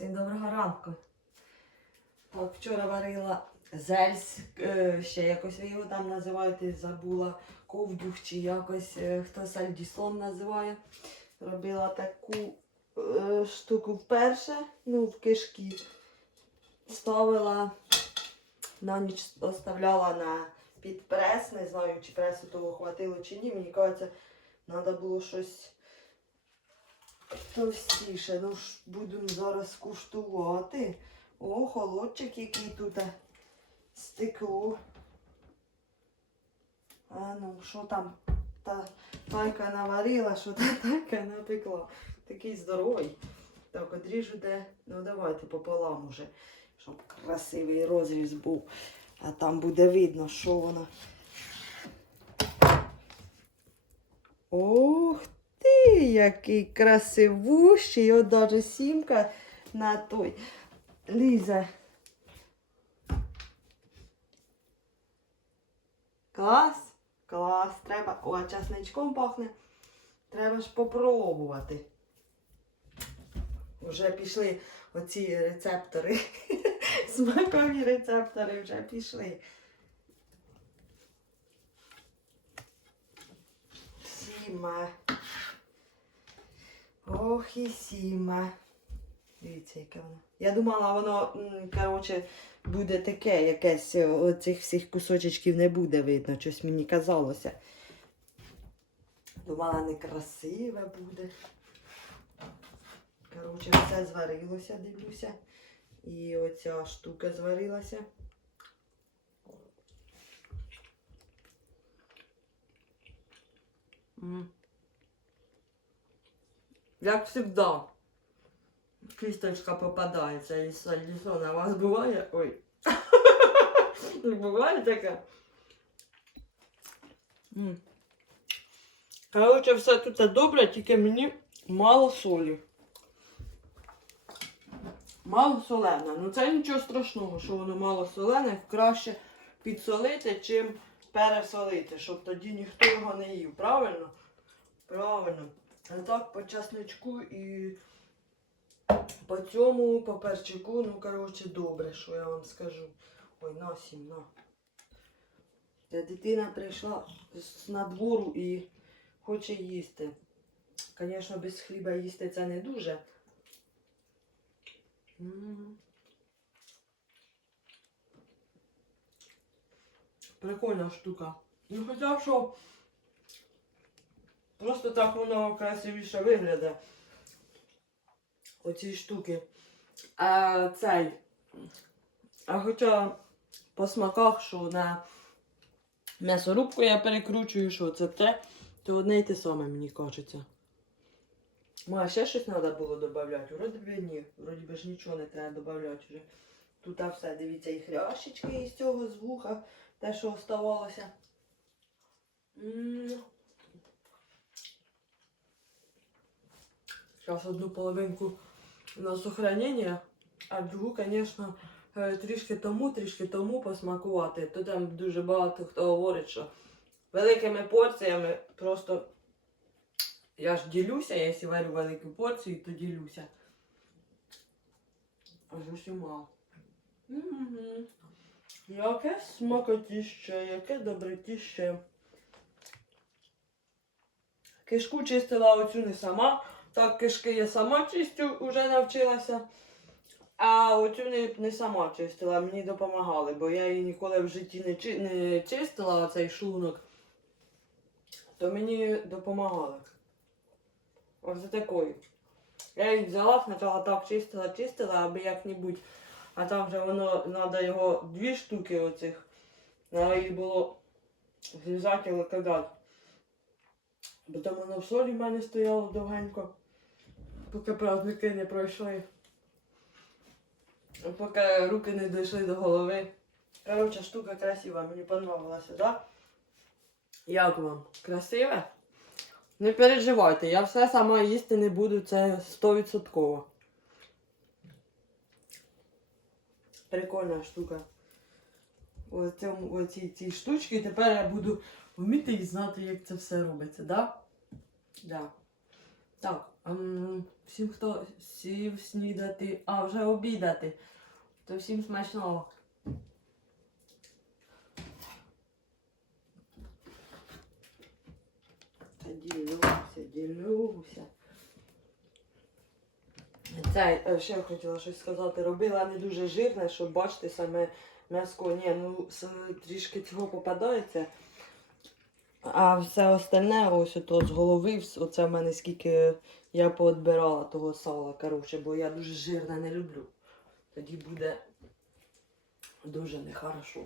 Всім доброго ранку. Так, вчора варила зельс, е, ще якось ви його там називаєте, забула ковдюх чи якось е, хто сальдісон називає. Робила таку е, штуку вперше, ну, в кишки. Ставила, на ніч оставляла на підпрес, не знаю, чи пресу того хватило чи ні. Мені кажеться, треба було щось товстіше. Ну ж будемо зараз куштувати. О, холодчик який тут стекло. А ну, що там та тайка наварила, що та тайка напекла. Такий здоровий. Так, одріжу де. Ну давайте пополам уже, щоб красивий розріз був. А там буде видно, що вона. Ох який красивущий. От даже сімка на той. Ліза. Клас, клас. Треба. О, часничком пахне. Треба ж попробувати. Вже пішли оці рецептори. Смакові рецептори вже пішли. Сіма. Ох і сіма. Дивіться, яке воно. Я думала, воно, коротше, буде таке, якесь е, оцих всіх кусочечків не буде видно, щось мені казалося. Думала, некрасиве буде. Коротше, все зварилося, дивлюся. І оця штука зварилася. М. Як завжди. Кісточка попадається із сальдісона. У вас буває? Ой. Буває таке? Коротше, все тут добре, тільки мені мало солі. Мало солене. Ну це нічого страшного, що воно мало солене. Краще підсолити, чим пересолити, щоб тоді ніхто його не їв. Правильно? Правильно. Так по часничку і по цьому, по перчику, ну, коротше, добре, що я вам скажу. Ой, на сім, на. Та дитина прийшла з надвору і хоче їсти. Звісно, без хліба їсти це не дуже. Прикольна штука. Ну хоча б що просто так воно красивіше виглядає. Оці штуки. А цей. А хоча по смаках, що на м'ясорубку я перекручую, що це те, то одне й те саме, мені кажеться. Ма, ще щось треба було додати. Вроді би ні. Вроді би ж нічого не треба додати вже. Тут а все, дивіться, і хрящички із цього з вуха, те, що оставалося. М. Зараз одну половинку на сохранення, а другу, звісно, е, трішки тому, трішки тому посмакувати. То там дуже багато хто говорить, що великими порціями просто я ж ділюся, якщо варю велику порцію, то ділюся. А зовсім мало. Яке смакотіще, яке добротіще. Кишку чистила оцю не сама. Так, кишки я сама чистю, вже навчилася. А оцю не, не сама чистила, мені допомагали, бо я її ніколи в житті не, чи, не чистила, оцей шлунок. То мені допомагали. Ось такою. Я її взяла, спочатку так чистила, чистила, аби як-небудь. А там вже воно треба його дві штуки оцих. Треба її було зрізати і. Бо там воно в солі в мене стояло довгенько, поки праздники не пройшли. Поки руки не дійшли до голови. Коротше, штука красива, мені подобалася, да? Як вам? Красиве? Не переживайте, я все сама їсти не буду, це 100%. Прикольна штука. Оці ці штучки тепер я буду вміти і знати, як це все робиться, да? Да. Так. Ем, всім, хто сів снідати, а вже обідати, то всім смачного. Та ділюся, ділюся. Це е, ще хотіла щось сказати. Робила не дуже жирне, щоб бачити саме м'яско. Ні, ну трішки цього попадається. А все остальне, ось ото з голови, оце в мене скільки я поотбирала того сала, коротше, бо я дуже жирне не люблю. Тоді буде дуже нехорошо.